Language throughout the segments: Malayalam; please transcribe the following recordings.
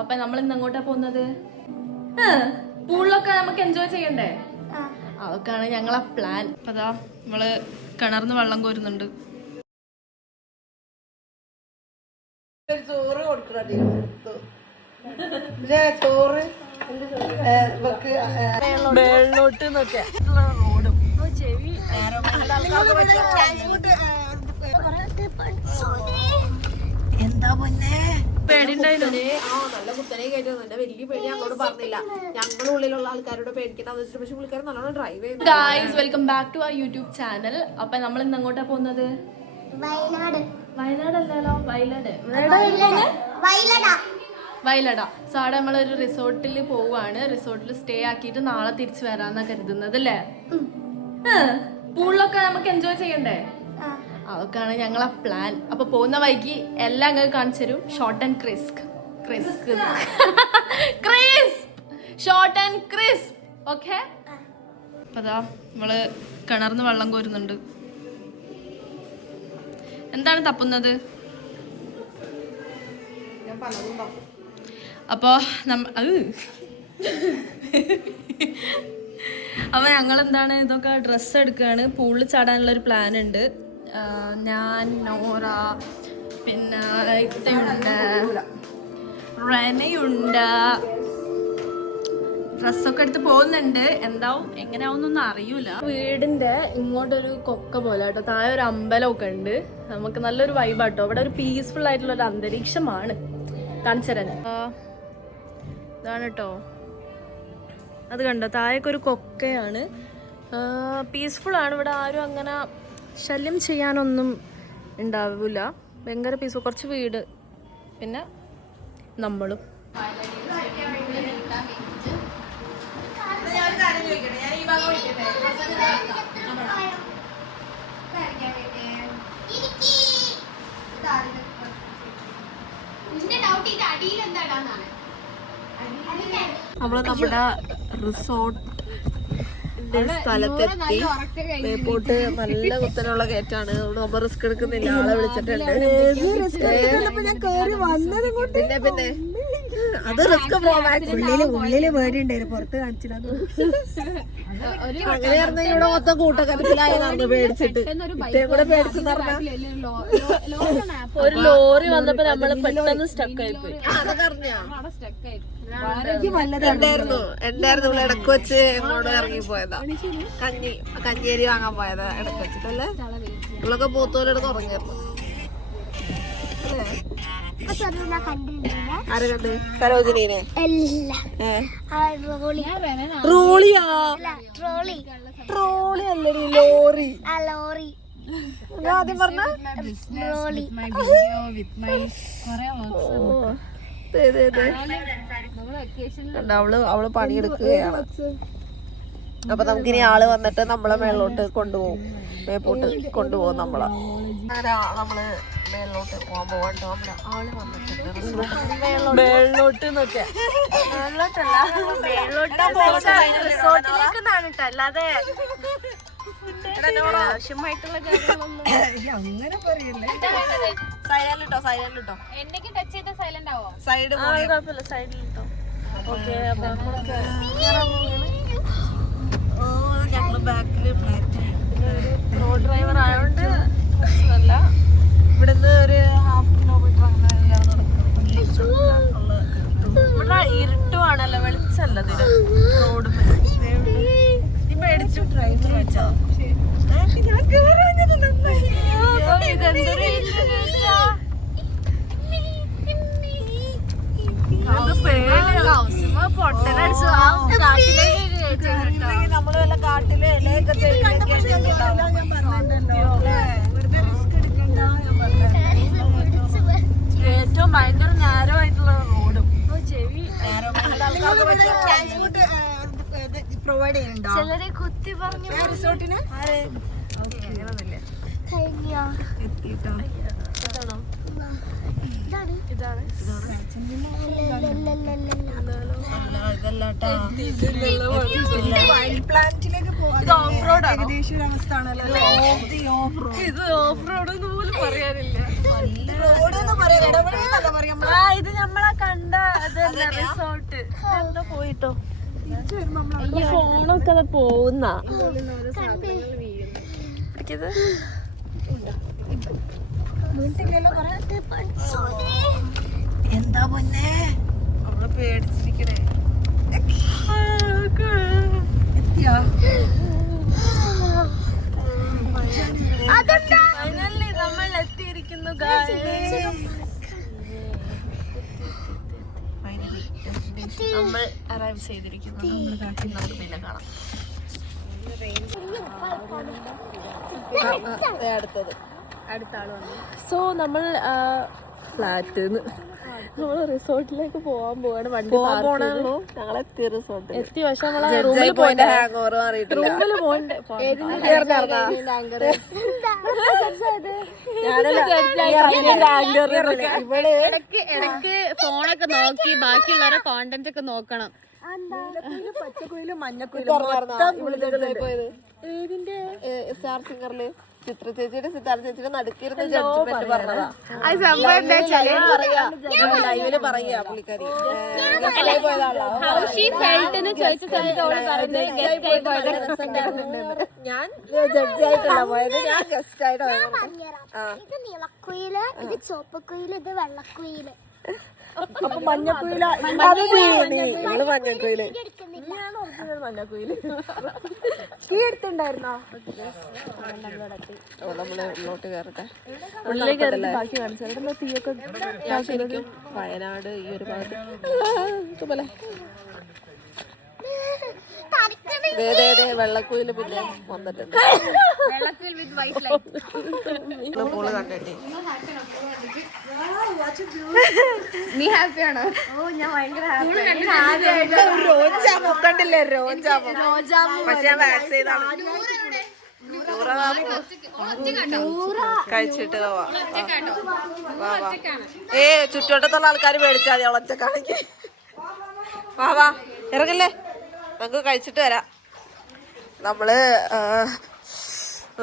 അപ്പൊ നമ്മൾ ഇന്ന് അങ്ങോട്ടാ പോകുന്നത്. പൂളിലൊക്കെ നമുക്ക് എൻജോയ് ചെയ്യണ്ടേ? അതൊക്കെയാണ് ഞങ്ങളെ പ്ലാൻ. അതാ നമ്മള് കിണർന്ന് വെള്ളം കോരുന്നുണ്ട്. ചോറ് ചോറ് വെള്ളോട്ട് റോഡും ചെവി എന്താ പൊന്നെ പേടിണ്ടായിരുന്നു. നല്ല കുത്തനെ കയറ്റുന്നുണ്ട്. വലിയ പേടി ഞങ്ങളോട് പറഞ്ഞില്ല. ഞങ്ങളുടെ ഉള്ളിലുള്ള ആൾക്കാരോട് പേടിക്കണം. പക്ഷെ പുള്ളിക്കാർ നല്ലോണം ഡ്രൈവ് ചെയ്യുന്നു. Guys, welcome back to our YouTube channel. അപ്പൊ നമ്മൾ ഇന്ന് അങ്ങോട്ടാ പോകുന്നത്. വയനാടല്ലല്ലോ, വയലട. സോ അവിടെ നമ്മളൊരു റിസോർട്ടിൽ പോവാണ്. റിസോർട്ടിൽ സ്റ്റേ ആക്കിയിട്ട് നാളെ തിരിച്ചു വരാന്നാ കരുതുന്നത് അല്ലേ? പൂളിലൊക്കെ നമുക്ക് എൻജോയ് ചെയ്യണ്ടേ? അതൊക്കെയാണ് ഞങ്ങളെ പ്ലാൻ. അപ്പൊ പോകുന്ന വൈകി എല്ലാം അങ്ങ് കാണിച്ചു തരും. Short and crisp. Short and crisp. Okay. അതാ നമ്മള് കിണർന്ന് വെള്ളം കോരുന്നുണ്ട്. എന്താണ് തപ്പുന്നത്? അപ്പൊ അപ്പൊ ഞങ്ങളെന്താണ് ഇതൊക്കെ ഡ്രസ്സ് എടുക്കുകയാണ്. പൂളിൽ ചാടാനുള്ള ഒരു പ്ലാൻ ഉണ്ട്. ഞാൻ, നോറ, പിന്നെ ഇത്തയുണ്ട്, റെനയുണ്ട്. ഡ്രസ്സൊക്കെ എടുത്ത് പോകുന്നുണ്ട്. എന്താവും എങ്ങനെയാവുന്നൊന്നും അറിയൂല. വീടിന്റെ ഇങ്ങോട്ടൊരു കൊക്ക പോലെ കേട്ടോ. താഴെ ഒരു അമ്പലമൊക്കെ ഉണ്ട്. നമുക്ക് നല്ലൊരു വൈബാട്ടോ. ഇവിടെ ഒരു പീസ്ഫുൾ ആയിട്ടുള്ള ഒരു അന്തരീക്ഷമാണ്. കാണിച്ചരാൻ ഇതാണ് കേട്ടോ. അത് കണ്ടോ, താഴേക്ക് ഒരു കൊക്കയാണ്. പീസ്ഫുൾ ആണ്. ഇവിടെ ആരും അങ്ങനെ ശല്യം ചെയ്യാനൊന്നും ഉണ്ടാവില്ല. ഭയങ്കര പീസ്ഫുൾ. കുറച്ച് വീട്, പിന്നെ നമ്മളും. നമ്മള് നമ്മുടെ റിസോർട്ടിന്റെ സ്ഥലത്തെത്തി. മേപ്പോട്ട് നല്ല കുത്തനുള്ള കയറ്റാണ്. നമ്മൾ റിസ്ക് എടുക്കുന്നില്ല. ആളെ വിളിച്ചിട്ടുണ്ട്. പിന്നെ അത് റിസ്ക് ഉള്ളില് പേടിണ്ടായിരുന്നു. പുറത്ത് കാണിച്ചിട്ട് അങ്ങനെയായിരുന്നു. ഇവിടെ മൊത്തം കൂട്ടക്കരച്ചിലായിരുന്നു പേടിച്ചിട്ട്. കൂടെ പേടിച്ചെന്ന് പറഞ്ഞാൽ ഒരു ലോറി വന്നപ്പോ നമ്മള് പെട്ടെന്ന് സ്റ്റക്ക് ആയിപ്പോയി. അതൊക്കെ അറിഞ്ഞോ? ഉണ്ടായിരുന്നു ഇവിടെ ഇടക്ക് വെച്ച് എങ്ങോട്ട് ഇറങ്ങിപ്പോയതാ. കഞ്ഞേരി വാങ്ങാൻ പോയതാ ഇടക്ക് വെച്ചിട്ടല്ലേ. ഇവളൊക്കെ പോത്തോലെടുത്ത് ഉറങ്ങിയിരുന്നു. ആരെ കണ്ട്? സരോജിനീനെ. ട്രോളിയാ? ട്രോളി അല്ലടി, ലോറി. ആദ്യം പറഞ്ഞ അവള് പണിയെടുക്കുകയാണ്. അപ്പൊ നമുക്കിനി ആള് വന്നിട്ട് നമ്മളെ മേളിലോട്ട് കൊണ്ടുപോകും. മേപ്പോട്ട് കൊണ്ടുപോകും നമ്മളെ. നമ്മള് മേളിലോട്ട് പോകാൻ പോകണ്ടോ? ആള് വന്നിട്ടുണ്ട് മേളിലോട്ട് നോക്കിയാ. അല്ലാതെ ആവശ്യമായിട്ടുള്ള കാര്യങ്ങളൊന്നും അങ്ങനെ പറയല്ലേ. സൈലന്റിട്ടോ. എന്തെങ്കിലും ടച്ച് ചെയ്ത സൈലന്റ് ആവോ? സൈഡ് കുഴപ്പമില്ല, സൈഡിലിട്ടോ. ഓക്കെ. അപ്പൊ ഞങ്ങള് ബാക്കില് ഫ്ലാറ്റ്. പ്രോ ഡ്രൈവർ ആയോണ്ട് അല്ല, ഇവിടുന്ന് ഒരു 1/2 കിലോമീറ്റർ അങ്ങനെ ഇവിടെ ഇരുട്ടുവാണല്ലോ, വെളിച്ചല്ല ഇതില്. റോഡ് മേടിച്ചു ഡ്രൈവർ വെച്ചോ. നമ്മള് വല്ല കാട്ടിലെ ഇലയൊക്കെ ഏറ്റവും ഭയങ്കര നേരമായിട്ടുള്ള റോഡും പ്രൊവൈഡ് ചെയ്യുന്നുണ്ടോ? ചിലരെ കുത്തി പറഞ്ഞു റിസോർട്ടിന്. അങ്ങനൊന്നുമില്ല. ഇത് ഓഫ് റോഡ് പോലും പറയാനില്ല. ഇത് നമ്മളെ കണ്ട റിസോർട്ട് പോയിട്ടോ ഫോണൊക്കെ അത് പോകുന്ന എന്താ പൊന്നെ നമ്മള് പേടിച്ചിരിക്കണേ. ഫൈനലി നമ്മൾ എത്തിയിരിക്കുന്നു. നമ്മൾ അറൈവ് ചെയ്തിരിക്കുന്നു. നമുക്ക് പിന്നെ കാണാം. അടുത്ത ആള് വന്നു. സോ നമ്മൾ ഫ്ലാറ്റ് നമ്മള് റിസോർട്ടിലേക്ക് പോവാൻ പോവാണ്. വണ്ടി ഞങ്ങൾ എത്തി റിസോർട്ട് എത്തി. പക്ഷെ നമ്മളെ റൂമിൽ പോയിന്റ് റൂമിൽ പോകണ്ടേ. ഇടയ്ക്ക് ഫോണൊക്കെ നോക്കി ബാക്കിയുള്ളവരെ കോണ്ടന്റ് ഒക്കെ നോക്കണം. പച്ചക്കുയിലും മഞ്ഞക്കുയിലും പോയത് ഏതിന്റെ സ്റ്റാർ സിംഗറില് ചിത്ര ചേച്ചിയുടെ സിത്താര ചേച്ചിയുടെ നടുക്കിരുന്ന് ജഡ്ജ്മെന്റ് പറഞ്ഞതാ. ലൈവില് പറയാ പുള്ളിക്കാരി ഞാൻ ജഡ്ജായിട്ടല്ല പോയത്, ഞാൻ ഗസ്റ്റ് ആയിട്ട് ഇത് നീലക്കുയില്, ഇത് ചോപ്പക്കുയില്, ഇത് വെള്ളക്കുയില്. അപ്പൊ മഞ്ഞക്കുയില മഞ്ഞക്കുയില് മഞ്ഞക്കുയില് എടുത്തുണ്ടായിരുന്നോ? നമ്മള് ഉള്ളോട്ട് കയറട്ടെ. ഉള്ളിൽ കയറി ബാക്കി കാണിച്ചു. തീയൊക്കെ ശരിക്കും വയനാട് ഈ ഒരു ഭാഗത്ത് പോലെ വെള്ളക്കുയില് പിന്നെ വന്നിട്ടുണ്ട്. നീ ഹാപ്പിയാണോ? ഓ ഞാൻ ഭയങ്കര രോജാമോ കണ്ടില്ലേ? രോജാമോ പക്ഷെ ഞാൻ വാക്സ് ചെയ്താണ്. കഴിച്ചിട്ട് ചുറ്റോട്ടത്തുള്ള ആൾക്കാർ മേടിച്ചാൽ മതി. ഒളച്ചക്കാണെങ്കിൽ വാ ഇറങ്ങല്ലേ, നമുക്ക് കഴിച്ചിട്ട് വരാം. നമ്മള്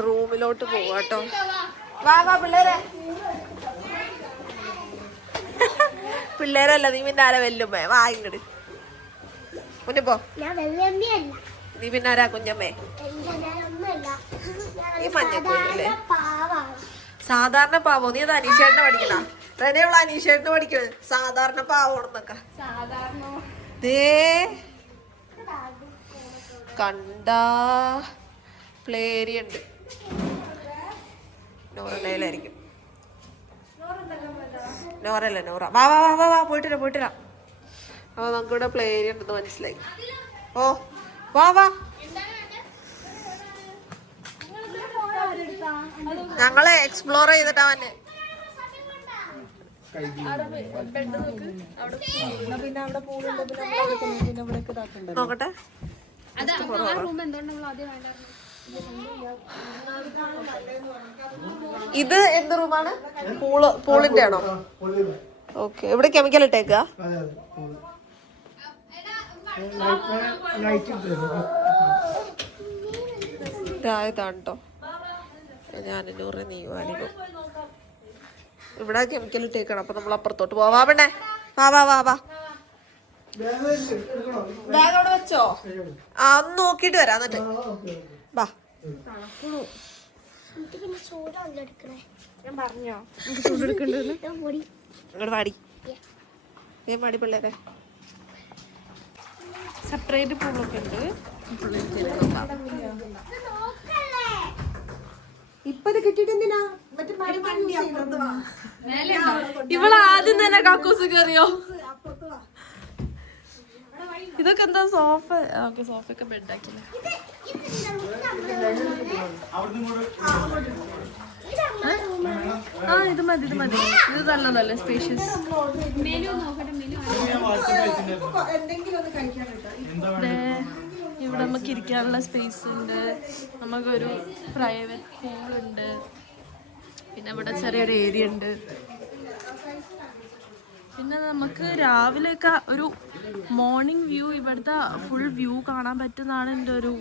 റൂമിലോട്ട് പോവാട്ടോ. വാ പിള്ളേരെ. പിള്ളേരല്ല, നീ പിന്നെ ആരാ വെല്ലുമ്മേ? വാ ഇങ്ങട് മുന്നേ പോ. നീ പിന്നെ ആരാ കുഞ്ഞമ്മേ? ഈ മഞ്ഞക്കോയില്ലേ സാധാരണ പാവോ? നീ അത് അനീഷേട്ടനെ പഠിക്കണ? തന്നെയുള്ള അനീഷേട്ടനെ പഠിക്കണ സാധാരണ പാവോണെന്നൊക്കെ. ദേ കണ്ടാ പ്ലേ ഏരിയ ഉണ്ട്. നോറയിലായിരിക്കും. നോറല്ല നോറ. വാ പോയിട്ടില്ല. അപ്പൊ നമുക്കിവിടെ പ്ലേ ഏരിയ ഉണ്ടെന്ന് മനസ്സിലായി. ഓ വാ ഞങ്ങള് എക്സ്പ്ലോർ ചെയ്തിട്ടാ വന്നെ. നോക്കട്ടെ. ഇത് എന്ത് റൂമാണ്? പൂളിന്റെ ആണോ? ഓക്കെ. ഇവിടെ കെമിക്കൽ ഇട്ടേക്ക. രായതാണ്ടോ ഞാൻ നീവാനിപ്പോ ഇവിടെ കെമിക്കൽ ഇട്ടേക്കണം. അപ്പൊ നമ്മൾ അപ്പുറത്തോട്ട് പോവാ. പെണ്ണേ വാ ബാഗ് അവിടെ വെച്ചോ? ഒന്ന് നോക്കിട്ട് വരാം. എന്നിട്ട് വാ. ഞാൻ പറഞ്ഞോ ഇങ്ങോട്ട് വാടി. വാടി പിള്ളേരെ. സെപ്പറേറ്റ് പൂളൊക്കെ ഉണ്ട്. ഇവളാദ്യം തന്നെ കക്കൂസ് കയറിയോ? ഇതൊക്കെ എന്താ സോഫ? ഓക്കെ, സോഫയൊക്കെ ബെഡാക്കില്ലേ? ഇത് മതി. ഇത് നല്ലതല്ലേ, സ്പേഷ്യസ്. ഇവിടെ നമുക്ക് ഇരിക്കാനുള്ള സ്പേസ് ഉണ്ട്. നമുക്കൊരു പ്രൈവറ്റ് പൂൾ ഉണ്ട്. പിന്നെ ഇവിടെ ചെറിയൊരു ഏരിയ ഉണ്ട്. പിന്നെ നമുക്ക് രാവിലെയൊക്കെ ഒരു മോർണിംഗ് വ്യൂ, ഇവിടുത്തെ ഫുൾ വ്യൂ കാണാൻ പറ്റുന്നതാണ് എൻ്റെ ഒരു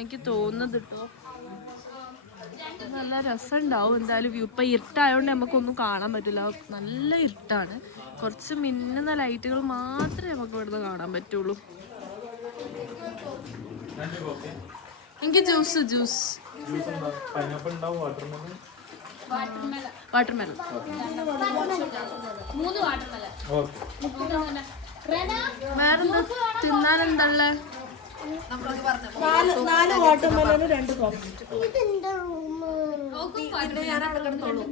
എനിക്ക് തോന്നുന്നത് കേട്ടോ. നല്ല രസമുണ്ടാവും എന്തായാലും വ്യൂ. ഇപ്പം ഇരുട്ടായതുകൊണ്ട് നമുക്കൊന്നും കാണാൻ പറ്റില്ല, നല്ല ഇരുട്ടാണ്. കുറച്ച് മിന്നുന്ന ലൈറ്റുകൾ മാത്രമേ നമുക്ക് ഇവിടുന്ന് കാണാൻ പറ്റുള്ളൂ. എനിക്ക് ജ്യൂസ് വാട്ടർമെലൺ വേറെന്താ തിന്നാനെന്തള്ളേ? നാല് വാട്ടർമെലന് 2 കോഫി. ഇതെന്റെ റൂം. ഞാൻ അവിടെ കിടന്നോളൂ.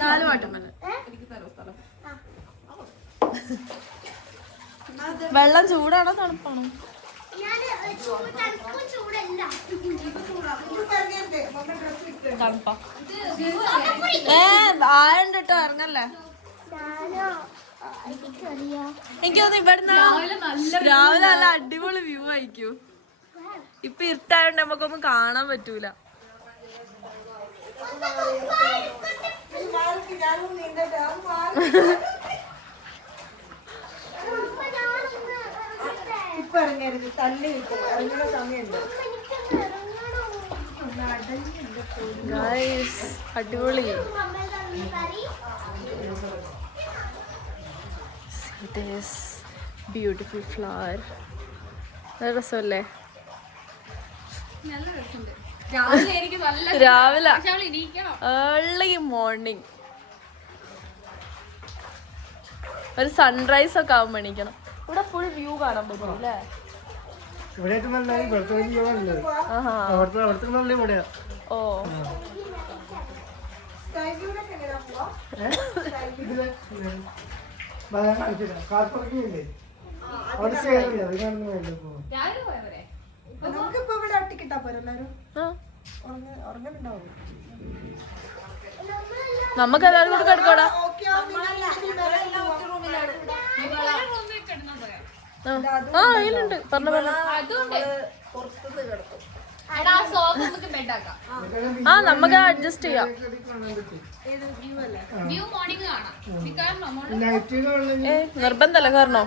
4 വാട്ടർമെലൺ. വെള്ളം ചൂടാണോ തണുപ്പാണോ? തണുപ്പാ. ആയുണ്ട് കേട്ടോ, ഇറങ്ങല്ലേ. എനിക്ക് തോന്നുന്നു ഇവിടുന്ന് രാവിലെ നല്ല അടിപൊളി വ്യൂ ആയിരിക്കും. ഇപ്പൊ ഇരുട്ടായോണ്ട് നമുക്കൊന്നും കാണാൻ പറ്റൂല. ഇപ്പൊ ഇറങ്ങരുത്, തല്ലി കിട്ടും. ഇറങ്ങുന്ന സമയമുണ്ട്. അടിപൊളി. Beautiful flower. നല്ല രസമല്ലേ? രാവിലെ ഏർലി മോർണിംഗ് ഒരു സൺറൈസ് ഒക്കെ ആവുമ്പോ എണീക്കണം. ഇവിടെ ഫുൾ വ്യൂ കാണാൻ പറ്റും അല്ലേ? ഓ നമുക്കിപ്പോ ഇവിടെ ഒട്ടിക്കിട്ടാ പോരെ എല്ലാരും. ഉറങ്ങുന്നുണ്ടാവും. നമുക്ക് എല്ലാവരും കൂടെ കിടക്കോടാ. ആ അതിലുണ്ട് പറഞ്ഞ പോലെ. ആ നമുക്ക് അഡ്ജസ്റ്റ് ചെയ്യാം. നിർബന്ധല്ല കാരണോ?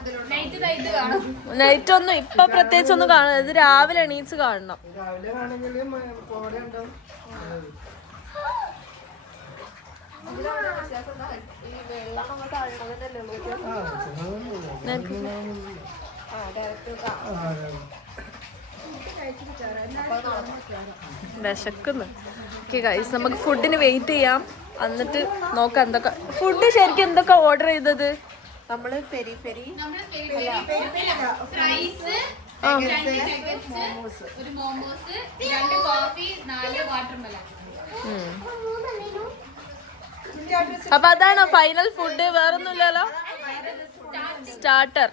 നൈറ്റ് ഒന്നും ഇപ്പൊ പ്രത്യേകിച്ച് ഒന്നും കാണാം. ഇത് രാവിലെ എണീച്ച് കാണണം. വിശക്കുന്നു. ഓക്കെ ഗൈസ്, നമുക്ക് ഫുഡിന് വെയിറ്റ് ചെയ്യാം. എന്നിട്ട് നോക്കാം എന്തൊക്കെ ഫുഡ്. ശരിക്കും എന്തൊക്കെ ഓർഡർ ചെയ്തത് നമ്മള്? പെരി പെരി, അപ്പൊ അതാണോ ഫൈനൽ ഫുഡ്? വേറൊന്നുമില്ലല്ലോ. സ്റ്റാർട്ടർ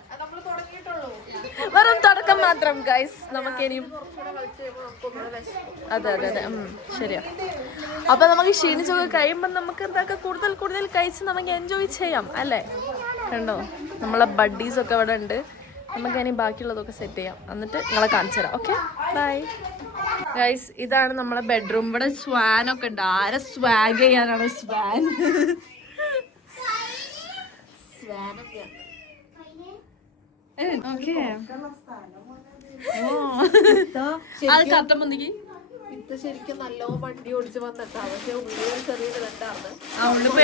വെറും തുടക്കം മാത്രം ഗൈസ്. നമുക്ക് ഇനിയും അതെ അതെ അതെ ശരിയാ. അപ്പൊ നമുക്ക് ക്ഷീണിച്ചൊക്കെ കഴിയുമ്പോൾ നമുക്ക് എന്താക്കാം, കൂടുതൽ കൂടുതൽ കഴിച്ച് നമുക്ക് എൻജോയ് ചെയ്യാം അല്ലേ? കണ്ടോ നമ്മളെ ബഡ്ഡീസ് ഒക്കെ ഇവിടെ ഉണ്ട്. നമുക്ക് ഇനി ബാക്കിയുള്ളതൊക്കെ സെറ്റ് ചെയ്യാം, എന്നിട്ട് നിങ്ങളെ കാണിച്ചു തരാം. Okay bye guys. ഇതാണ് നമ്മളെ ബെഡ്റൂം. ഇവിടെ സ്വാനൊക്കെ ഉണ്ട്. ആരെ സ്വാഗ് ചെയ്യാനാണ് സ്വാൻ? ഓക്കെ അത് കത്തമ്പന്തിക്ക് ഇത് ശരിക്കും നല്ലോ വണ്ടി ഓടിച്ച് വന്നിട്ടാ. പക്ഷെ ഉള്ളിൽ ചെറിയൊരു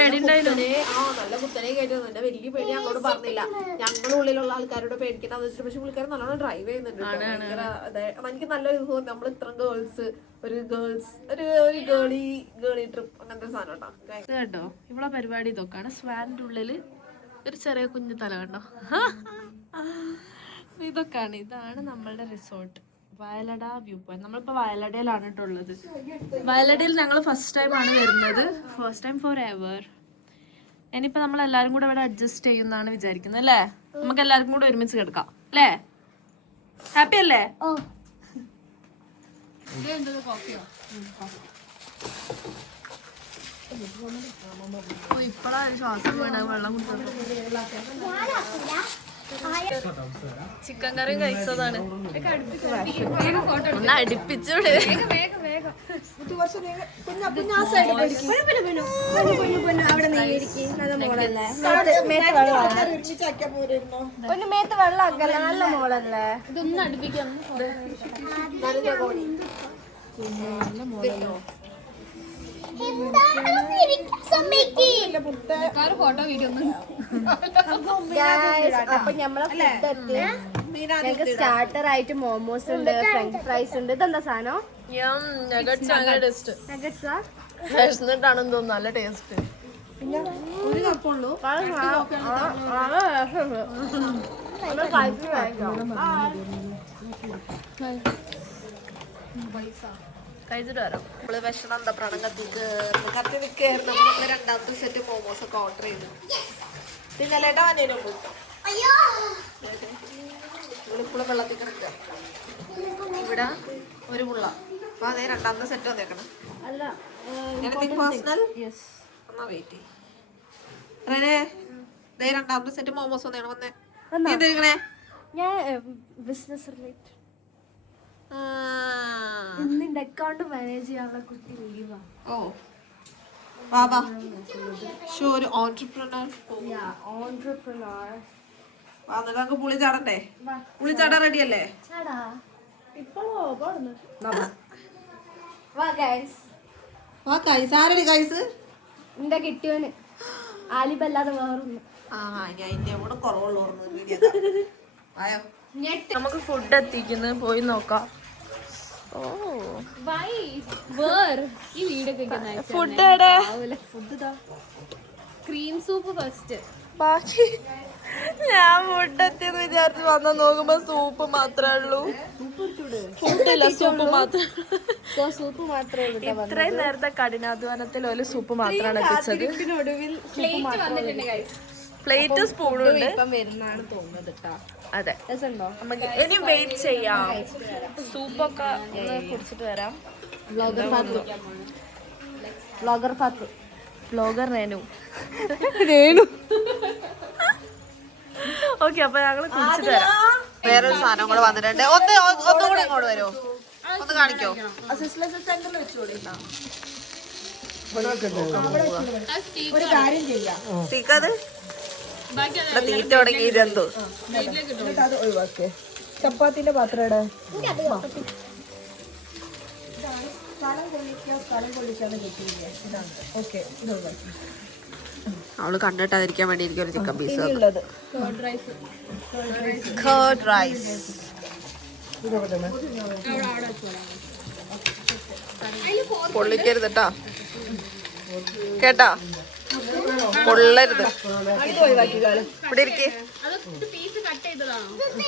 ഇതുണ്ടായിരുന്നു. നല്ല കുത്തനെ കയറ്റുന്നു. എന്റെ വലിയ പേടി ഞങ്ങളോട് പറഞ്ഞില്ല. ഞങ്ങളുടെ ഉള്ളിലുള്ള ആൾക്കാരോട് പേടിക്കണമെന്ന് വെച്ചിട്ട്. പക്ഷെ പുള്ളിക്കാരൻ നല്ലോണം ഡ്രൈവ് ചെയ്യുന്നുണ്ട്. എനിക്ക് നല്ലൊരു തോന്നി. നമ്മൾ ഇത്ര ഗേൾസ് ഒരു ഗേളി ട്രിപ്പ് അങ്ങനത്തെ ഒരു സാധനം ഉണ്ടാവും കേട്ടോ. ഇവിടെ പരിപാടി ഇതൊക്കെയാണ്. സ്വാനിന്റെ ഉള്ളില് ഒരു ചെറിയ കുഞ്ഞു തല കണ്ടോ. ഇതൊക്കെയാണ്. ഇതാണ് നമ്മളുടെ റിസോർട്ട് വയലട വ്യൂ പോയിന്റ്. നമ്മളിപ്പോൾ വയലടയിലാണ് കേട്ടോ ഉള്ളത്. വയലടയിൽ ഞങ്ങൾ ഫസ്റ്റ് ടൈം ആണ് വരുന്നത്. First time for ever. ഇനിയിപ്പോൾ നമ്മൾ എല്ലാവരും കൂടെ ഇവിടെ അഡ്ജസ്റ്റ് ചെയ്യുമെന്നാണ് വിചാരിക്കുന്നത് അല്ലേ? നമുക്ക് എല്ലാവർക്കും കൂടെ ഒരുമിച്ച് കിടക്കാം അല്ലേ? ഹാപ്പി അല്ലേ? ഇപ്പഴാണ് ശ്വാസം വേണ വെള്ളം കുടിച്ചത്. ചിക്കൻ കറിയും കഴിച്ചതാണ്. ഒന്ന് അടുപ്പിച്ചൂടെ? മേത്ത് വെള്ളം ആക്കല്ലേ, നല്ല മോളല്ലേ. ഇതൊന്നും അടുപ്പിക്കാം. എന്താണെന്ന് ഇരിക്കാൻ സമ്മതിക്ക്. ഫോട്ടോ വീഡിയോ അപ്പൊ ഞമ്മളെ ഫുഡ് എത്തി. ഞങ്ങൾക്ക് സ്റ്റാർട്ടർ ആയിട്ട് മോമോസ് ഉണ്ട്, ഫ്രഞ്ച് ഫ്രൈസ് ഉണ്ട്. ഇതെന്താ സാധനം? ടേസ്റ്റാണെന്ന് തോന്നുന്നു. നല്ല ടേസ്റ്റ്. ഒരു കപ്പുള്ളൂ. കഴിച്ചിട്ട് വരാം. നമ്മള് വിഷണം എന്താ പ്രാണം കത്തി നിൽക്കായിരുന്നു. നമ്മള് രണ്ടാമത്തെ സെറ്റ് മോമോസ് ഒക്കെ ഓർഡർ ചെയ്തു. പിന്നലേട്ടാ വന്നേനും അയ്യോ ഇപ്പോഴും വെള്ളത്തിൽ കിടക്കുക. ഇവിടെ ഒരു മുള്ള. അപ്പൊ അതേ രണ്ടാമത്തെ സെറ്റ് വന്നേക്കണം. പേഴ്സണൽ എന്നാ വെയിറ്റ് ദേ രണ്ടാമത്തെ സെറ്റ് മോമോസ് വന്നേണം. വന്നേ എന്തിരിക്കണേ? ഞാൻ ബിസിനസ് റിലേറ്റഡ്. ഇന്ന് അക്കൗണ്ട് മാനേജ് ചെയ്യാനുള്ള കുട്ടി ലീവാ. ഓ വാ ഷോ ഒരു ഓൺട്രപ്രണർ. ഓൺട്രപ്രണർ. എന്നിട്ട് പുളി ചാടണ്ടേ? പുളി ചാടാൻ റെഡി അല്ലേ? ചാടാ ഇപ്പോഴോ പാടുന്നു. വാ ഗൈസ്. വാ കൈസ്. ആരടി കൈസ്? എന്റെ കിട്ടിയോന് ആലിപ്പല്ലാതെ വേറൊന്ന്. ഞാൻ ഇതിന്റെ കൂടെ കുറവുള്ളൂ. ആയോ നമുക്ക് ഫുഡ് എത്തിക്കുന്നു. പോയി നോക്കാം. ഈ വീടൊക്കെ ഫുഡ് എവിടെ? Food cream soup first. ബാക്കി ഞാൻ ഫുഡ് എത്തിയെന്ന് വിചാരിച്ച് വന്ന് നോക്കുമ്പോ സൂപ്പ് മാത്രമേ ഉള്ളൂ. ഫുഡില്ല, സൂപ്പ് മാത്രം. സൂപ്പ് മാത്രമേ ഇത്രയും നേരത്തെ കഠിനാധ്വാനത്തിൽ ഒരു സൂപ്പ് മാത്രമാണ് എത്തിച്ചത്. പ്ലേറ്റ് സ്പൂണും ഉണ്ട്. വരുന്നാണ് തോന്നുന്നത് കേട്ടോ. അതെ, രസമുണ്ടോ? നമുക്ക് ഇനി വെയിറ്റ് ചെയ്യാം. സൂപ്പൊക്കെ ഒന്ന് കുടിച്ചിട്ട് വരാം. ബ്ലോഗർ രേണു. ഓക്കെ, അപ്പൊ ഞങ്ങള് കുടിച്ചിട്ട് വരാം. വേറൊരു സാധനം കൂടെ വന്നിട്ടുണ്ട്. ഒന്നുകൂടെ ഇങ്ങോട്ട് വരുമോ? ഒന്ന് കാണിക്കോ? ഒരു കാര്യം ചെയ്യാം. തീക്കത് തീറ്റ തുടങ്ങി ഇതെന്തോ അത് ഒഴിവാക്കേ. ചപ്പാത്തിന്റെ പാത്രം ഇടാ. അവള് കണ്ടിട്ടാതിരിക്കാൻ വേണ്ടി എനിക്ക് ഒരു ചിക്കൻ പീസ് കർഡ് റൈസ്. പൊള്ളിക്കരുത് കേട്ടാ, കേട്ടാ, പൊള്ളരുത്. ഇവിടെ ഇരിക്കേ.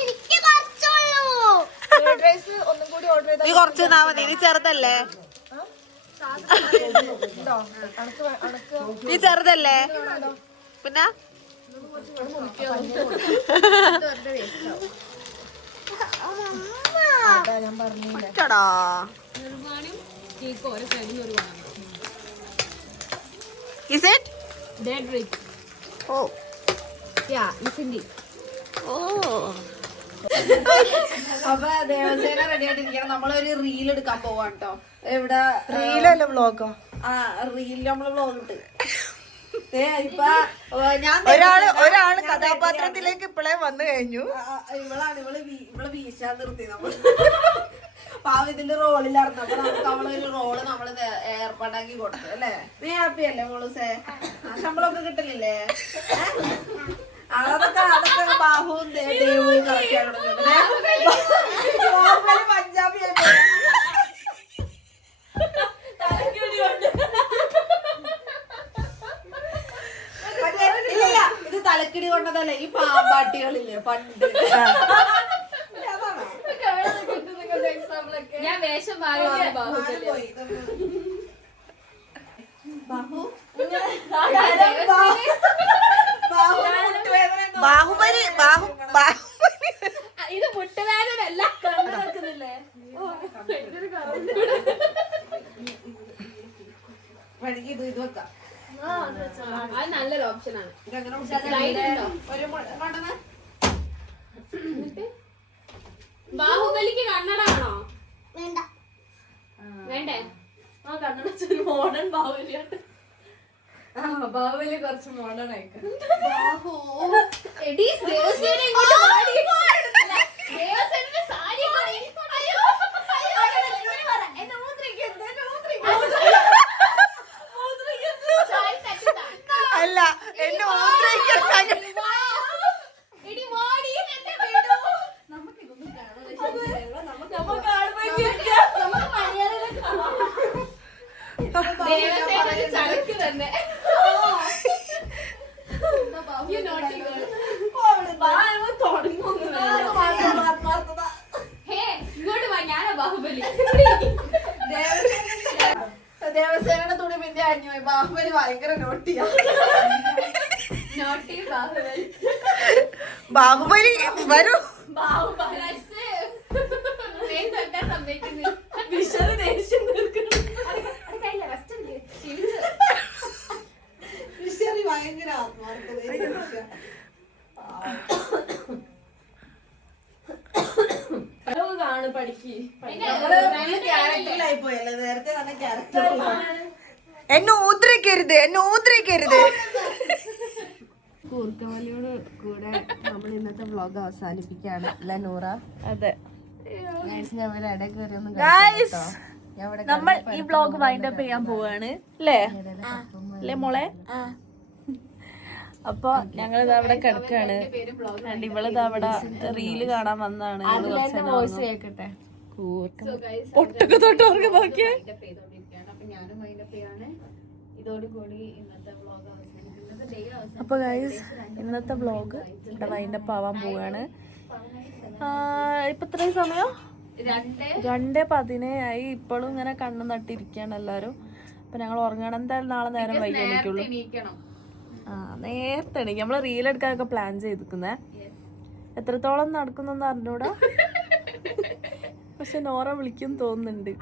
എനിക്ക് കുറച്ചുള്ളൂ. നീ കുറച്ച് തന്നാ മതി, നീ ചെറുതല്ലേ? നീ ചെറുതല്ലേ? പിന്നെ ചടാ Is it? Dead rich. Oh. Yeah, isn't it? Oh. അപ്പൊ ദേവസേന റെഡി ആയിട്ടിരിക്കണം. നമ്മളൊരു റീൽ എടുക്കാൻ പോവാ കേട്ടോ. എവിടെ? റീലല്ല വ്ളോഗോ? ആ റീലിൽ നമ്മള് വ്ളോഗ് ഇട്ട്. ഞാൻ ഒരാള് കഥാപാത്രത്തിലേക്ക് ഇപ്പോഴേ വന്നു കഴിഞ്ഞു. ഇവള് വീശാൻ നിർത്തി നമ്മള്. പാവ ഇതിന്റെ റോളിലായിരുന്നു. അപ്പൊ അവളൊരു റോള് നമ്മള് ഏർപ്പാടാക്കി കൊടുത്തു അല്ലേ? നീ ഹാപ്പി അല്ലേ മോളൂസേ? ശമ്പളമൊക്കെ കിട്ടലില്ലേ? അതൊക്കെ ബാഹുവും ദേവും പഞ്ചാബി ഇല്ല, ഇത് തലക്കിടി കൊണ്ടതല്ലേ ഈ പാമ്പാട്ടികളില്ലേ പണ്ട്. ഞാൻ വേഷം ബാഹുബലി ഇത് മുട്ടുവേദനല്ല. ഇത് വെക്കാം. അത് നല്ലൊരു ഓപ്ഷനാണ്. ബാഹുബലിക്ക് കണ്ണടാണോ വേണ്ട. വേണ്ടേ? ആ കണ്ണട മോഡേൺ ബാഹുബലിയായിട്ട്. ബാഹുബലി കുറച്ച് മോഡേൺ ആയിക്കാം. ആത്മാർത്ഥത. ദേവസേനയുടെ തുണി പിന്നെ അഴിഞ്ഞു പോയി. ബാഹുബലി ഭയങ്കര നോട്ടിയാ. ബാഹുബലി വരൂ. ഭയങ്കര ആത്മാർത്ഥത. ക്യാരക്ടറിലായി പോയല്ലേ നേരത്തെ തന്നെ ക്യാരക്ടർ. എന്നെ ഊദ്രിക്കരുത്. കൂർക്കമലിയോട് കൂടെ നമ്മൾ ഇന്നത്തെ വ്ളോഗ് അവസാനിപ്പിക്കുകയാണ് അല്ലെ നൂറ? അതെ ഞാൻ ഇവിടെ ഇടയിൽ കയറി ഒന്നും നമ്മൾ ഈ വ്ളോഗ് വൈൻഡ് അപ്പ് ചെയ്യാൻ പോവാണ് അല്ലേ മോളെ? അപ്പൊ ഞങ്ങളിത് അവിടെ കിടക്കാണ്. ഇവളിത് അവിടെ റീല് കാണാൻ വന്നാണ്. വോയിസ് കേൾക്കട്ടെ. പൊട്ടൊക്കെ തൊട്ട് ഓർക്ക് നോക്കിയേ. അപ്പൊ ഗൈസ് ഇന്നത്തെ വ്ളോഗ് ഇവിടെ വൈൻഡ് അപ്പ് ആവാൻ പോവാണ്. ഇപ്പൊ ഇത്രയും സമയം 2:10 ആയി. ഇപ്പോഴും ഇങ്ങനെ കണ്ണു നട്ടിരിക്കുകയാണ് എല്ലാരും. അപ്പൊ ഞങ്ങൾ ഉറങ്ങണം. എന്തായാലും നാളെ നേരം വൈകി എണീക്കുള്ളൂ. നേരത്തെ എണീക്കും. നമ്മള് റീൽ എടുക്കാനൊക്കെ പ്ലാൻ ചെയ്തിരിക്കുന്നേ. എത്രത്തോളം നടക്കുന്നൊന്നും അറിഞ്ഞൂടാ. പക്ഷെ നോറ വിളിക്കും തോന്നുന്നുണ്ട്.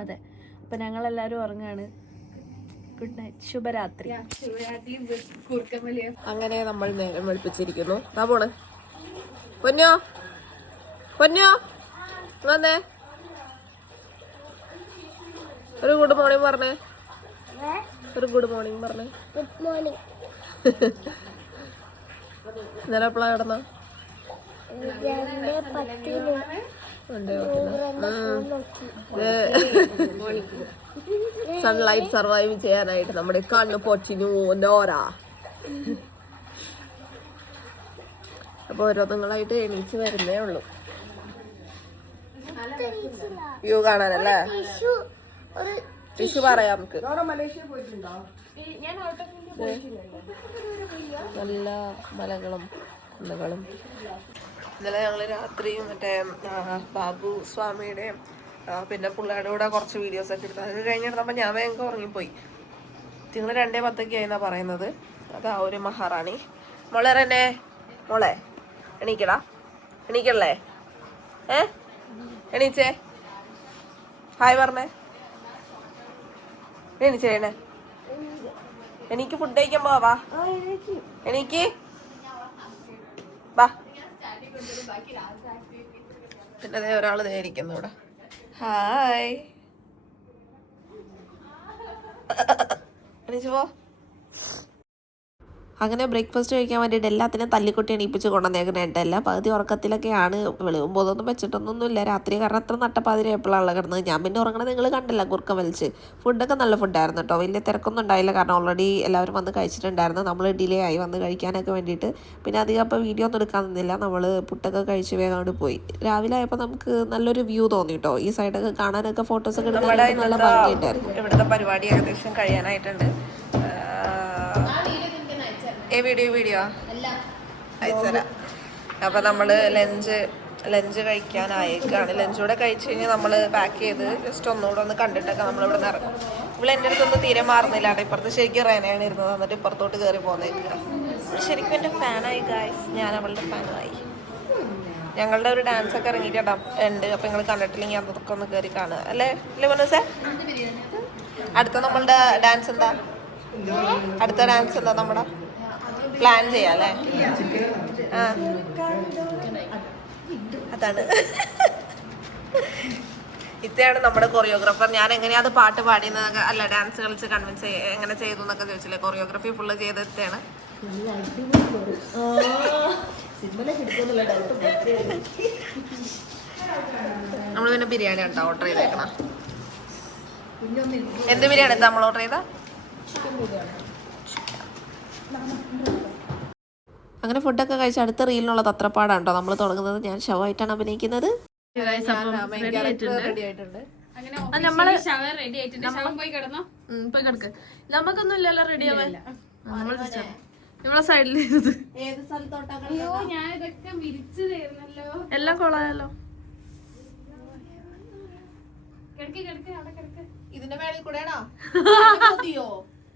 അതെ അപ്പൊ ഞങ്ങൾ എല്ലാരും ഉറങ്ങാണ്. ഗുഡ് നൈറ്റ്, ശുഭരാത്രി. അങ്ങനെ നമ്മൾ നേരം വെളുപ്പിച്ചിരിക്കുന്നു. പോണ് പൊന്നോ വന്നേ. ഒരു ഗുഡ് മോർണിംഗ് പറഞ്ഞേ. Good morning. ഇന്നലെ എപ്പോഴാ കിടന്ന? 2:10 സൺലൈറ്റ് സർവൈവ് ചെയ്യാനായിട്ട് നമ്മുടെ കണ്ണ് പൊച്ചിനു നോര. അപ്പൊ ഓരോന്നങ്ങളായിട്ട് എണീച്ച് വരുന്നേ ഉള്ളൂ. വ്യൂ കാണാനല്ലേ? ടിഷ്യൂ പറയാം നമുക്ക്. നല്ല മലകളും കുന്നുകളും. ഇന്നലെ ഞങ്ങള് രാത്രിയും മറ്റേ ബാബു സ്വാമിയുടെയും പിന്നെ പിള്ളേരുടെ കൂടെ കുറച്ച് വീഡിയോസ് ഒക്കെ എടുത്തു. അത് കഴിഞ്ഞിട്ട് ഞാൻ വേഗം ഉറങ്ങിപ്പോയി. നിങ്ങൾ 2:10 ആയിന്നാ പറയുന്നത്. അതാ ഒരു മഹാറാണി. മോളെ എണീക്കല്ലേ? എണീച്ചേ, ഹായ് പറഞ്ഞേ. എണീച്ചേണേ, എനിക്ക് ഫുഡ് കഴിക്കാൻ പോവാ. എണീക്ക് ബാ. പിന്നെ ഒരാള് നേരിക്കുന്നു ഇവിടെ. ഹായ്, എണീച്ചു പോ. അങ്ങനെ ബ്രേക്ക്ഫാസ്റ്റ് കഴിക്കാൻ വേണ്ടിയിട്ട് എല്ലാത്തിനും തല്ലിക്കൊട്ടി എണീപ്പിച്ച് കൊണ്ടുവന്നേക്കണേട്ട്. എല്ലാം പകുതി ഉറക്കത്തിലൊക്കെയാണ്. വെളിവും ബോധമൊന്നും വെച്ചിട്ടൊന്നുമില്ല രാത്രി. കാരണം അത്ര നട്ടപ്പാതിരി എപ്പോഴാണ് കിടന്നത്. ഞാൻ പിന്നെ ഉറങ്ങണത് നിങ്ങൾ കണ്ടില്ല, കുറുക്കം വലിച്ച്. ഫുഡൊക്കെ നല്ല ഫുഡായിരുന്നു കേട്ടോ. വലിയ തിരക്കൊന്നും ഉണ്ടായില്ല. കാരണം ഓൾറെഡി എല്ലാവരും വന്ന് കഴിച്ചിട്ടുണ്ടായിരുന്നു. നമ്മൾ ഡിലേ ആയി വന്ന് കഴിക്കാനൊക്കെ വേണ്ടിയിട്ട്. പിന്നെ അധികം അപ്പോൾ വീഡിയോ ഒന്നും എടുക്കാൻ നിന്നില്ല. നമ്മൾ പുട്ടൊക്കെ കഴിച്ച് വേഗം പോയി. രാവിലെ ആയപ്പോൾ നമുക്ക് നല്ലൊരു വ്യൂ തോന്നി കേട്ടോ. ഈ സൈഡൊക്കെ കാണാനൊക്കെ ഫോട്ടോസൊക്കെ എടുക്കാനായിട്ട് നല്ല ഭംഗിയുണ്ടായിരുന്നു. ഇവിടുത്തെ പരിപാടി ഏകദേശം കഴിയാനായിട്ടുണ്ട്. വീഡിയോ അയച്ചുതരാം. അപ്പം നമ്മൾ ലഞ്ച് കഴിക്കാനായേക്കാണ്. ലഞ്ചൂടെ കഴിച്ച് കഴിഞ്ഞാൽ നമ്മൾ പാക്ക് ചെയ്ത് ജസ്റ്റ് ഒന്നുകൂടെ ഒന്ന് കണ്ടിട്ടൊക്കെ നമ്മളിവിടെ നിന്ന് ഇറങ്ങും. ഇവിടെ എൻ്റെ അടുത്തൊന്നും തീരെ മാറുന്നില്ല കേട്ടോ. ഇപ്പുറത്ത് ശരിക്കും റേനയാണ് ഇരുന്നത്. എന്നിട്ട് ഇപ്പുറത്തോട്ട് കയറി പോകുന്നേക്കുക. ശരിക്കും എൻ്റെ ഫാനായി ഗായ്സ്. ഞാൻ അവളുടെ ഫാനായി. ഞങ്ങളുടെ ഒരു ഡാൻസൊക്കെ ഇറങ്ങിയിട്ടാ ഉണ്ട്. അപ്പം നിങ്ങൾ കണ്ടിട്ടില്ലെങ്കിൽ അതൊക്കെ ഒന്ന് കയറി കാണുക അല്ലേ മനസ്സേ? അടുത്ത നമ്മളുടെ ഡാൻസ് എന്താ? നമ്മുടെ പ്ലാൻ ചെയ്യാം അല്ലേ? അതാണ് ഇത്തയാണ് നമ്മുടെ കൊറിയോഗ്രാഫർ. ഞാൻ എങ്ങനെയാ അത് പാട്ട് പാടിയെന്നൊക്കെ അല്ല ഡാൻസ് കളിച്ച് കൺവിൻസ് എങ്ങനെ ചെയ്തു എന്നൊക്കെ ചോദിച്ചില്ലേ. കൊറിയോഗ്രാഫി ഫുള്ള് ചെയ്ത ഇത്തയാണ്. നമ്മൾ പിന്നെ ബിരിയാണി ഉണ്ടോ ഓർഡർ ചെയ്തേക്കണം? എന്ത് ബിരിയാണി എന്താ നമ്മൾ ഓർഡർ ചെയ്ത? അങ്ങനെ ഫുഡൊക്കെ കഴിച്ച് അടുത്ത റീലിനുള്ള തത്രപ്പാടാണ് കേട്ടോ നമ്മൾ തുടങ്ങുന്നത്. ഞാൻ ഷവായിട്ടാണ് അഭിനയിക്കുന്നത്. റെഡി ആയിട്ടുണ്ട്. നമ്മള് റെഡി ആയിട്ടുണ്ട്. ശവം പോയി കിടന്നോ? ഇപ്പൊ കിടക്ക്. നമുക്കൊന്നും ഇല്ലല്ലോ റെഡി ആവാൻ. നമ്മളെ സൈഡിൽ ചെയ്തത് ഏത് സ്ഥലത്തോട്ടാ അയ്യോ ഞാൻ ഇതൊക്കെ വിരിച്ചു തരുന്നല്ലോ. എല്ലാം കൊളായല്ലോ. കിടക്ക് കിടക്ക് അവിടെ കിടക്ക്. ഇതിന്റെ മേളിൽ കൂടെയാണോ പൊതിയോ?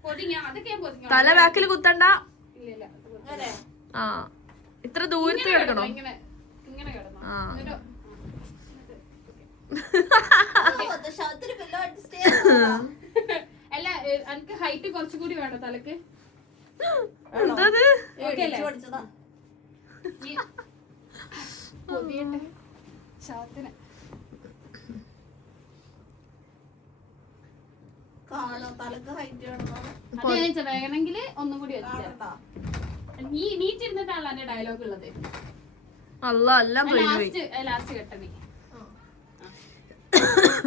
പൊതിഞ്ഞ അതൊക്കെ ഞാൻ പൊതിഞ്ഞു. തല ബാക്കിൽ കുത്തണ്ട. ഇല്ല അങ്ങനെ ആ ഇത്ര ദൂരത്ത് കിടക്കണോ? ഇങ്ങനെ ഇങ്ങനെ കിടന്നോ? ആ എന്നിട്ടോ? ശവത്തിന് വല്ല അഡ്ജസ്റ്റ് ചെയ്യാൻ അല്ല എനിക്ക് ഹൈറ്റ് കുറച്ചുകൂടി വേണം തലക്ക്. എന്തത്? പഠിച്ചതാ. നീ പൊതിയട്ടെ ശവത്തിന്. കാണോ തലക്ക് ഹൈറ്റ് വേണോ? അത് വേണമെങ്കിൽ ഒന്നും കൂടി വെച്ചാ. നീ നീച്ചിരുന്നിട്ടാണല്ലോ എന്റെ ഡയലോഗ് ഉള്ളത്. അല്ല എല്ലാം പോയി. ലാസ്റ്റ് കെട്ടണേ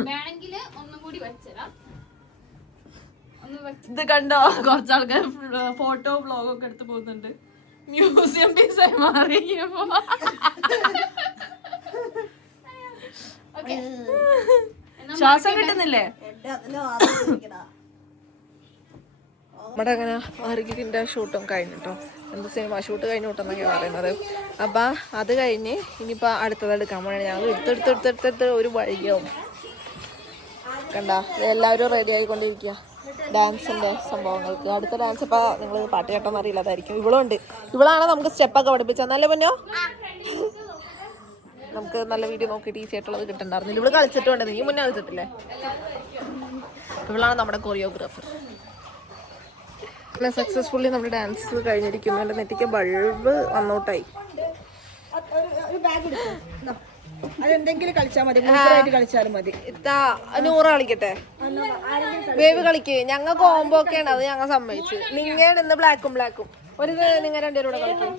വേണമെങ്കിൽ ഒന്നും കൂടി വെച്ചരാം. ഇത് കണ്ടോ, കുറച്ചാൾക്കാർ ഫോട്ടോ വ്ളോഗ് ഒക്കെ എടുത്ത് പോകുന്നുണ്ട്. മ്യൂസിയം പീസായി മാറി. ശ്വാസം കിട്ടുന്നില്ലേ? നമ്മുടെ അങ്ങനെ ആരോഗ്യത്തിൻ്റെ ഷൂട്ടും കഴിഞ്ഞിട്ടോ. എന്ത് സിനിമ ഷൂട്ട് കഴിഞ്ഞിട്ടെന്നൊക്കെയാണ് പറയുന്നത്. അപ്പം അത് കഴിഞ്ഞ് ഇനിയിപ്പോൾ അടുത്തത് എടുക്കാൻ പോകണം. ഞങ്ങൾ എടുത്തെടുത്തെടുത്തെടുത്ത് ഒരു വഴിയാവും. കണ്ട എല്ലാവരും റെഡി ആയിക്കൊണ്ടിരിക്കുക ഡാൻസിൻ്റെ സംഭവങ്ങൾക്ക്. അടുത്ത ഡാൻസ് ഇപ്പോൾ നിങ്ങൾ പാട്ട് കേട്ടോന്ന് അറിയില്ലാതായിരിക്കും. ഇവളുണ്ട്. ഇവളാണ് നമുക്ക് സ്റ്റെപ്പൊക്കെ പഠിപ്പിച്ചത്. നല്ല പൊന്നോ, നമുക്ക് നല്ല വീഡിയോ നോക്കിയിട്ട് ഈസി ആയിട്ടുള്ളത് കിട്ടുന്നുണ്ടായിരുന്നില്ല. ഇവള് കളിച്ചിട്ടുണ്ട്. നീ മുന്നേ കളിച്ചിട്ടില്ലേ? ഇവളാണ് നമ്മുടെ കൊറിയോഗ്രാഫർ. സക്സസ്ഫുള്ളി നമ്മുടെ ഡാൻസ് കഴിഞ്ഞിരിക്കുന്നു. എൻ്റെ നെറ്റിക്ക് ബൾബ് വന്നോട്ടായി. അതെന്തെങ്കിലും കളിച്ചാൽ മതി, കളിച്ചാലും മതി. നൂറ് കളിക്കട്ടെ, വേവ് കളിക്ക്. ഞങ്ങൾ കോംബോ ഒക്കെയാണ്, അത് ഞങ്ങൾ സമ്മതിച്ചു. നിങ്ങൾ ഇന്ന് ബ്ലാക്കും ബ്ലാക്കും ഒരു നിങ്ങൾ രണ്ടുപേരും കൂടെ കളിക്കും.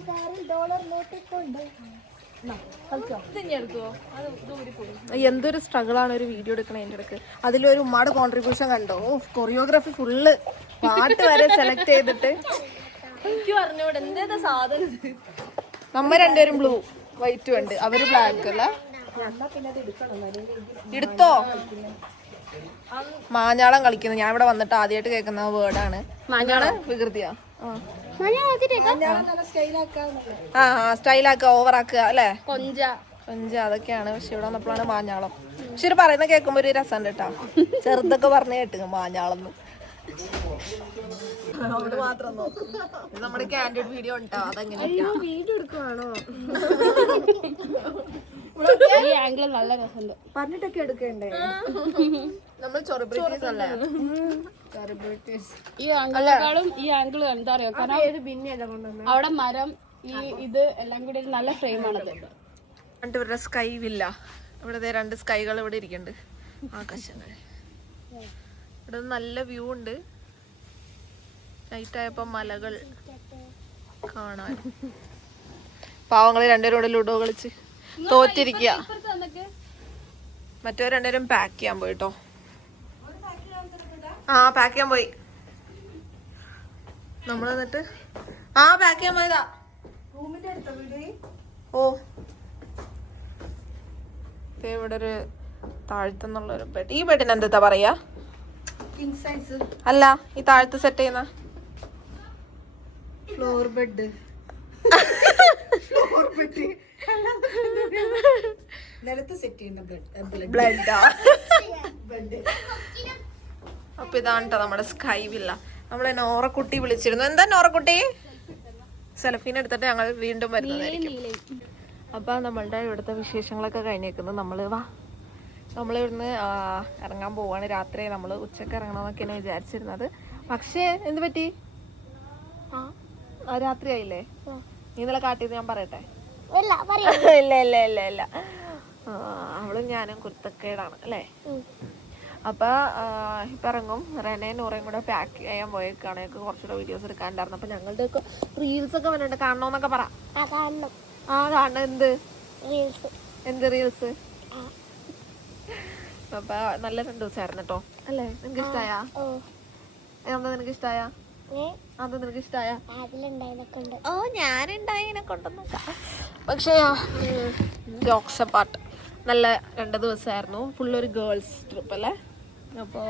എന്തൊരു സ്ട്രഗിൾ ആണ് ഒരു വീഡിയോ എടുക്കണ അതിൻ്റെ ഇടയ്ക്ക്. അതിലൊരു ഉമ്മയുടെ കോൺട്രിബ്യൂഷൻ കണ്ടോ? കൊറിയോഗ്രാഫി ഫുള്ള്, പാട്ട് വരെ സെലക്ട് ചെയ്തിട്ട്. എനിക്ക് പറഞ്ഞോട് എന്തേതാ സാധനം. നമ്മ രണ്ടുപേരും ബ്ലൂ വൈറ്റും ഉണ്ട്, അവര് ബ്ലാക്ക് അല്ലേ. എടുത്തോ. മാഞ്ഞാളം കളിക്കുന്നത് ഞാൻ ഇവിടെ വന്നിട്ട് ആദ്യമായിട്ട് കേൾക്കുന്ന വേർഡാണ്. മാഞ്ഞാളം വികൃതിയാ. സ്റ്റൈലാക്കുക, ഓവറാക്കുക അല്ലേ, കൊഞ്ച അതൊക്കെയാണ്. പക്ഷെ ഇവിടെ വന്നപ്പോഴാണ് മാഞ്ഞാളം. പക്ഷെ ഇത് പറയുന്ന കേൾക്കുമ്പോ ഒരു രസം കേട്ടാ. ചെറുതൊക്കെ പറഞ്ഞു കേട്ടു മാഞ്ഞാളം. അവിടെ മാത്രം നോക്കും. ഇത് നമ്മുടെ കാൻഡിഡ് വീഡിയോ ഉണ്ടോ? അതെങ്ങനെ വീഡിയോ എടുക്കുവാണോ? ഈ ആംഗിൾ നല്ല രസമുണ്ട്. പറഞ്ഞിട്ടൊക്കെ എടുക്കണ്ടേ? നമ്മൾ സെലിബ്രിറ്റീസ് അല്ലേ? ഈ ആംഗിളേക്കാളും ഈ ആംഗിൾ എന്താ അറിയോ? കാരണം അവിടെ മരം, ഈ ഇത് എല്ലാം കൂടി ഒരു നല്ല ഫ്രെയിമാണത്. ഇവരുടെ സ്കൈ വില്ല. ഇവിടെ രണ്ട് സ്കൈകൾ ഇവിടെ ഇരിക്കുന്നുണ്ട്. ആകാശങ്ങൾ. ഇവിടെ നല്ല വ്യൂ ഉണ്ട്. നൈറ്റ് ആയപ്പോ മലകൾ കാണാൻ. പാവങ്ങള് രണ്ടുപേരും കൂടെ ലുഡോ കളിച്ച് തോറ്റിരിക്കുക. മറ്റവർ രണ്ടുപേരും പാക്ക് ചെയ്യാൻ പോയിട്ടോ. പാക്ക് ചെയ്യാൻ പോയി. നമ്മൾ എന്നിട്ട് പാക്ക് ചെയ്യാൻ പോയതാ. ഓ ഇവിടെ ഒരു താഴ്ത്തുന്നുള്ളൊരു ബെഡ്. ഈ ബെഡിന് എന്താ പറയാ? അല്ല, ഈ താഴത്ത് സെറ്റ് ചെയ്യുന്ന ഫ്ലോർ ബെഡ്. നിലത്ത് സെറ്റ് ചെയ്യുന്ന ബ്ലഡാ. അപ്പൊ ഇതാണ് കേട്ടോ നമ്മുടെ സ്കൈ വില്ല. നമ്മളെ നോറക്കുട്ടി വിളിച്ചിരുന്നു. എന്താ നോറക്കുട്ടി? സെൽഫീനെ എടുത്തിട്ട് ഞങ്ങൾ വീണ്ടും വരുന്നതായിരിക്കും. അപ്പൊ നമ്മളുടെ ഇവിടുത്തെ വിശേഷങ്ങളൊക്കെ കഴിഞ്ഞേക്കുന്നത്. നമ്മളിവിടുന്ന് ഇറങ്ങാൻ പോവാണ്. രാത്രി നമ്മൾ ഉച്ചക്ക് ഇറങ്ങണമെന്നൊക്കെയാണ് വിചാരിച്ചിരുന്നത്. പക്ഷേ എന്ത് പറ്റി? രാത്രി ആയില്ലേ? നീ ഇന്നലെ കാട്ടിയത് ഞാൻ പറയട്ടെ? ഇല്ല ഇല്ല ഇല്ല ഇല്ല. അവളും ഞാനും കുരുത്തക്കേടാണ് അല്ലേ? അപ്പൊ ഇപ്പൊ ഇറങ്ങും. റെനയും നൂറയും കൂടെ പാക്ക് ചെയ്യാൻ പോയേക്കാണ്. കുറച്ചുകൂടെ വീഡിയോസ് എടുക്കാനുണ്ടായിരുന്നു. അപ്പൊ ഞങ്ങളുടെ ഒക്കെ റീൽസ് ഒക്കെ വരുന്നുണ്ട്. കാണണോന്നൊക്കെ പറ. കാണണം. എന്ത് റീൽസ്? അപ്പൊ നല്ല 2 ദിവസമായിരുന്നു കേട്ടോ അല്ലേ? നിനക്ക് ഇഷ്ടായ? എന്താ നിനക്ക് ഇഷ്ടായ? അത് നിനക്ക് ഇഷ്ടായ? ഞാനുണ്ടായതിനെ കൊണ്ടൊന്നും. പക്ഷേ ജോക്സ് പാട്ട് നല്ല 2 ദിവസമായിരുന്നു. ഫുള്ളൊരു ഗേൾസ് ട്രിപ്പ് അല്ലേ. അപ്പോൾ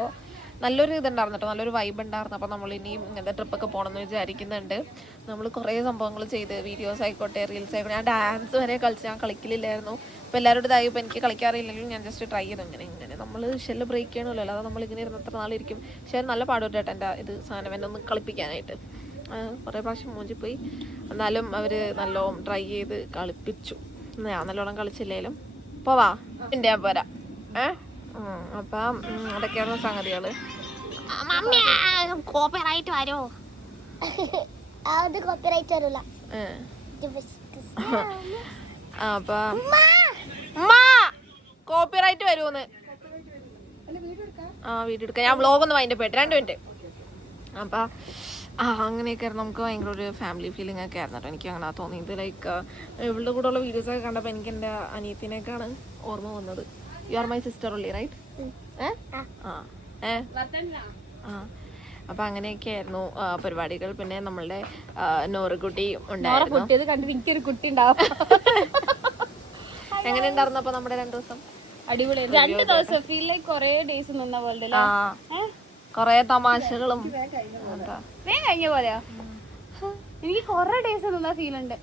നല്ലൊരു ഇതുണ്ടായിരുന്നു കേട്ടോ, നല്ലൊരു വൈബ് ഉണ്ടായിരുന്നു. അപ്പോൾ നമ്മൾ ഇനിയും ഇങ്ങനത്തെ ട്രിപ്പൊക്കെ പോകണമെന്ന് വിചാരിക്കുന്നുണ്ട്. നമ്മൾ കുറേ സംഭവങ്ങൾ ചെയ്ത്, വീഡിയോസ് ആയിക്കോട്ടെ, റീൽസ് ആയിക്കോട്ടെ. ഞാൻ ഡാൻസ് വരെ ഞാൻ കളിക്കലില്ലായിരുന്നു. അപ്പോൾ എല്ലാവരും ഇതായപ്പോൾ എനിക്ക് കളിക്കാറില്ലെങ്കിലും ഞാൻ ജസ്റ്റ് ട്രൈ ചെയ്തു. ഇങ്ങനെ നമ്മൾ ഷെല്ല് ബ്രേക്ക് ചെയ്യണമല്ലോ, അല്ലാതെ നമ്മളിങ്ങനെ ഇരുന്ന് എത്ര നാളിരിക്കും. പക്ഷേ നല്ല പാടുപെട്ടോ എൻ്റെ ഇത് സാധനം എന്നെ ഒന്ന് കളിപ്പിക്കാനായിട്ട്. കുറേ പ്രാവശ്യം മൂഞ്ചി പോയി. എന്നാലും അവർ നല്ലോണം ട്രൈ ചെയ്ത് കളിപ്പിച്ചു. ഞാൻ നല്ലോണം കളിച്ചില്ലേലും പോവാ എൻ്റെ പോരാ. അപ്പം അതൊക്കെയാണ് സംഗതികൾ. കോപ്പിറൈറ്റ് വരോ? അത് കോപ്പിറൈറ്റ് വരില്ല. അപ്പം കോപ്പിറൈറ്റ് വരുമെന്ന് വീഡിയോ എടുക്കാം. ഞാൻ വ്ളോഗ് ഒന്ന് വൈൻഡപ്പ് ചെയ്യട്ടെ 2 മിനിറ്റ്. അപ്പം അങ്ങനെയൊക്കെ ആയിരുന്നു. നമുക്ക് ഭയങ്കര ഒരു ഫാമിലി ഫീലിംഗ് ഒക്കെ ആയിരുന്നു കേട്ടോ. എനിക്ക് അങ്ങനെ തോന്നിയത്. ലൈക്ക് ഇവളുടെ കൂടെ ഉള്ള വീഡിയോസൊക്കെ കണ്ടപ്പോൾ എനിക്ക് എൻ്റെ അനിയത്തിനേക്കാണ് ഓർമ്മ വന്നത്. യു ആർ മൈ സിസ്റ്റർ ഉള്ളി റൈറ്റ്? അപ്പൊ അങ്ങനെയൊക്കെ ആയിരുന്നു പരിപാടികൾ. പിന്നെ നമ്മളുടെ നോറുകുട്ടി ഉണ്ടായിരുന്നു. എനിക്കൊരു കുട്ടി ഉണ്ടാവും. എങ്ങനെ ഉണ്ടായിരുന്നു അപ്പൊ നമ്മുടെ 2 ദിവസം? അടിപൊളി. 2 ദിവസം ഫീൽ ലൈക്ക് കുറേ ഡേയ്സ് നിന്ന പോലെ. കൊറേ തമാശകളും വേഗം കഴിഞ്ഞ പോലെയാ. എനിക്ക് കൊറേ ഡേയ്സ് നിന്ന ഫീൽ ഉണ്ട്.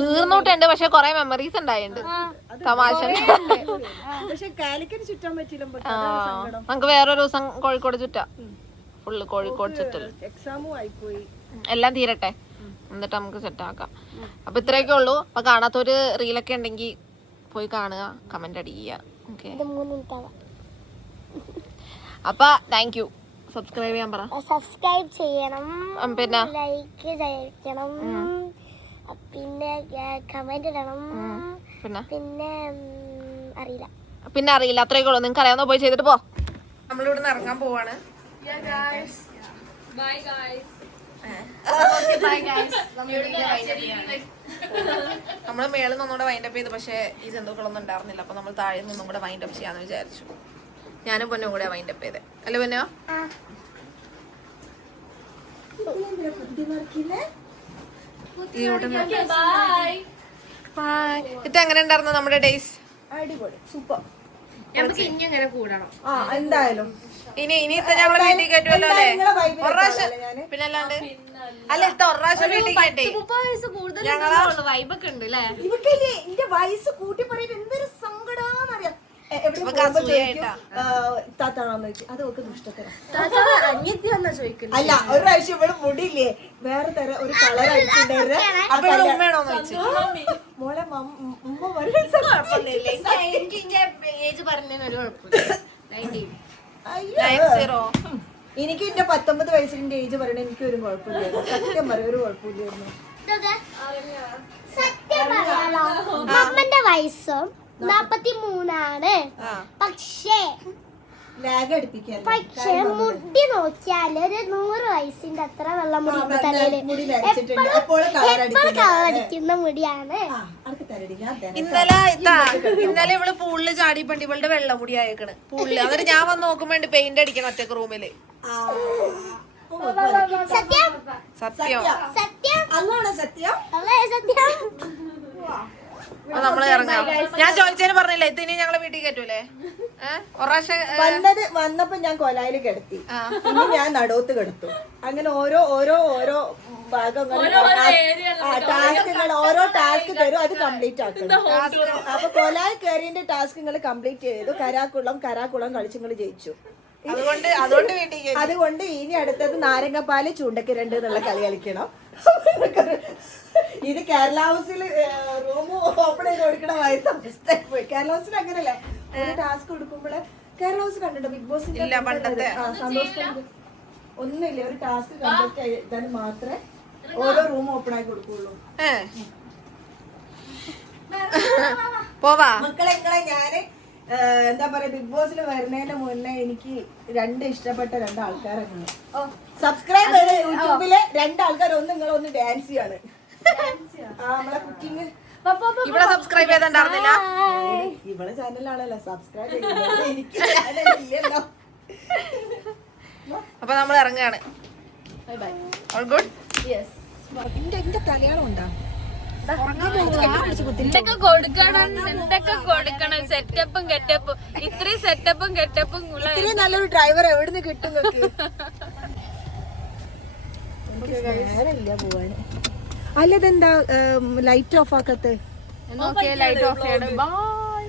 തീർന്നിട്ടുണ്ട്. പക്ഷെ കൊറേ മെമ്മറീസ് ഉണ്ടായിട്ടുണ്ട്, തമാശ. നമുക്ക് വേറൊരു ദിവസം കോഴിക്കോട് ചുറ്റാം. ഫുള്ള് കോഴിക്കോട് ചുറ്റൽ. എല്ലാം തീരട്ടെ, എന്നിട്ട് നമുക്ക് സെറ്റ് ആക്കാം. അപ്പൊ ഇത്രയൊക്കെ ഉള്ളൂ. അപ്പൊ കാണാത്തൊരു റീലൊക്കെ ഉണ്ടെങ്കിൽ പോയി കാണുക, കമന്റ് അടിക്കുക. ഓക്കെ, അപ്പൊ താങ്ക് യു. സബ്സ്ക്രൈബ് ചെയ്യാൻ പറ. സബ്സ്ക്രൈബ് ചെയ്യണം, പിന്നെ ലൈക്ക് ചെയ്യണം, പിന്നെ കമന്റ് ഇടണം, പിന്നെ അറിയില്ല. അത്രയൊക്കെ ഉള്ളൂ. നിങ്ങൾക്ക് അറിയാവുന്ന പോയി ചെയ്തിട്ട് പോ. നമ്മളിവിടെ നിന്ന് ഇറങ്ങാൻ പോവാണ്. നമ്മള് മേളിൽ നിന്നൂടെ വൈൻഡപ്പ് ചെയ്തു. പക്ഷെ ഈ ജന്തുക്കളൊന്നും ഉണ്ടായിരുന്നില്ല. അപ്പൊ നമ്മൾ താഴെ നിന്നും കൂടെ വൈൻഡപ്പ് ചെയ്യാന്ന് വിചാരിച്ചു. ഞാനും പൊന്നും കൂടെ വൈൻഡപ്പ് ചെയ്തേ അല്ലേ പൊന്നോ? ഇത് എങ്ങനെ ഉണ്ടായിരുന്നു നമ്മുടെ ഡേയ്സ്? അടിപൊളി, സൂപ്പർ. നമുക്ക് ഇനി ഇങ്ങനെ കൂടണം എന്തായാലും. ഇനി ഞങ്ങളെ വീട്ടിൽ കയറ്റുമല്ലോ അല്ലേ? ഒരു പ്രാവശ്യം. പിന്നെ അല്ലാണ്ട് അല്ല, ഇത്ത ഒരു പ്രാവശ്യം വീട്ടിൽ കയറ്റി. 30 വയസ്സ് കൂടുതൽ വൈബൊക്കെ ഉണ്ട് അല്ലേ? ഇവക്കല്ലേ എന്റെ വയസ്സ് കൂട്ടി പറയുമ്പോ എന്തൊരു സങ്കടാന്നറിയാം. താത്താണോന്ന് ചോദിച്ചു. അത് ഒക്കെ ദുഷ്ടത്തരം. അല്ല, ഒരു പ്രാവശ്യം ഇവിടെ മുടിയില്ലേ വേറെ തരം ഒരു കളർ അടിച്ചിട്ടുണ്ടായിരുന്നു. മോളെ ഉമ്മ എനിക്ക് എന്റെ 19 വയസ്സിന്റെ ഏജ് പറയണ എനിക്ക് ഒരു കുഴപ്പമില്ലായിരുന്നു. സത്യം പറയാം, ഒരു കുഴപ്പമില്ലായിരുന്നു. അമ്മന്റെ വയസ്സും 43 പക്ഷേ മുടി നോക്കിയാല് ഒരു 100 വയസ്സിന്റെ അത്ര വെള്ളം മുടി കളറടിക്കുന്ന മുടിയാണ്. ഇന്നലെ ഇവള് പൂളില് ചാടിപ്പണ്ട് ഇവളുടെ വെള്ളമുടി ആയേക്കണ് പൂളില്. എന്നിട്ട് ഞാൻ വന്ന് നോക്കുമ്പോ പെയിന്റ് അടിക്കണം ഒറ്റക്ക് റൂമില്. സത്യം സത്യം സത്യം അതാണ് സത്യം. സത്യം. നമ്മള് ഇറങ്ങാം. ഞാൻ ചോദിച്ചതിന് പറഞ്ഞില്ലേ ഇതിന് ഞങ്ങളെ വീട്ടിൽ കയറ്റൂലേ? വന്നപ്പോ ഞാൻ കൊലായില് കിടത്തി, ഇനി ഞാൻ നടുവത്ത് കിടത്തു. അങ്ങനെ ഓരോ ടാസ്കുകൾ ഓരോ ടാസ്ക് തരും, അത് കംപ്ലീറ്റ് ആക്കണം. അപ്പൊ കൊലായി കയറിന്റെ ടാസ്ക് നിങ്ങൾ കംപ്ലീറ്റ് ചെയ്തു. കരാക്കുളം കളിച്ച് നിങ്ങൾ ജയിച്ചു. അതുകൊണ്ട് ഇനി അടുത്തത് നാരങ്ങപ്പാല് ചൂണ്ടക്ക് 2 എന്നുള്ള കളി കളിക്കണം. ഇത് കേരള ഹൗസിൽ റൂം ഓപ്പൺ ചെയ്ത് കൊടുക്കണമായി പോയി. കേരള ഹൗസിൽ അങ്ങനല്ലേ, ഒരു ടാസ്ക് കൊടുക്കുമ്പോള് കേരള ഹൗസ് കണ്ടിട്ടോ ബിഗ് ബോസിന്റെ സന്തോഷം ഒന്നുമില്ല. ഒരു ടാസ്ക് കംപ്ലീറ്റ് ചെയ്താൽ മാത്രമേ ഓരോ റൂം ഓപ്പൺ ആയി കൊടുക്കുള്ളൂ. മക്കളെ ഞാന് എന്താ പറയാ, ബിഗ് ബോസിൽ വരുന്നതിന് മുന്നേ എനിക്ക് 2 ഇഷ്ടപ്പെട്ട 2 ആൾക്കാരൊക്കെ സബ്സ്ക്രൈബ് ചെയ്ത യൂട്യൂബിലെ 2 ആൾക്കാർ. ഒന്ന് ഡാൻസ് ചെയ്യാണ്, നമ്മളെ കുക്കിംഗ്. ഇവിടെ സബ്സ്ക്രൈബ് ചെയ്തിട്ടുണ്ടായിരുന്നില്ല. ഇവളെ ചാനലാണല്ലോ സബ്സ്ക്രൈബ് ചെയ്യുന്നത്, എനിക്ക് ചാനലില്ലല്ലോ. അപ്പൊ നമ്മൾ ഇറങ്ങാണ്. All good. എന്റെ തലയാളം ഉണ്ടാ എന്തൊക്കെ കൊടുക്കണം സെറ്റപ്പും ഗെറ്റപ്പും ഇത്രയും സെറ്റപ്പും ഗെറ്റപ്പും ഇത്രയും നല്ലൊരു ഡ്രൈവർ എവിടുന്ന് കിട്ടും പോവാന്? അല്ലതെന്താ ലൈറ്റ് ഓഫ് ആക്കത്ത്? ലൈറ്റ് ഓഫ് ചെയ്യണം.